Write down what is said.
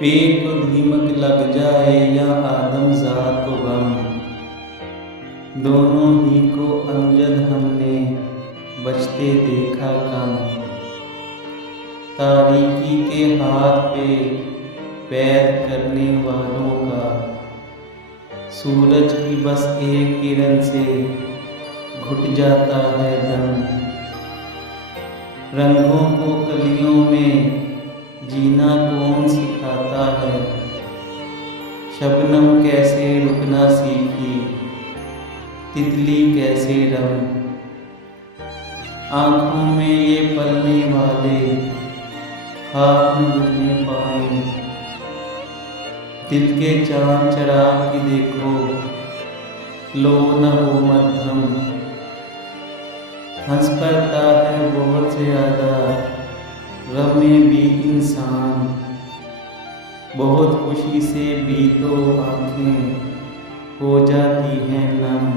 पेट को दीमक लग जाए या आदमजात को गम, दोनों ही को अमजद हमने बचते देखा कम। तारीकी के हाथ पे पैर करने वालों का सूरज की बस एक किरण से घुट जाता है दम। रंगों को कलियों में जीना कौन सिखाता है, शबनम कैसे रुकना सीखी, तितली कैसे रम। आँखों में ये पलने वाले खाक न बुझने पाए, दिल के चांद चराग की देखो लो न हो मध्यम। हंस पड़ता है बहुत से ज़्यादा गम में भी इंसान, बहुत खुशी से भी तो आँखें हो जाती हैं नम।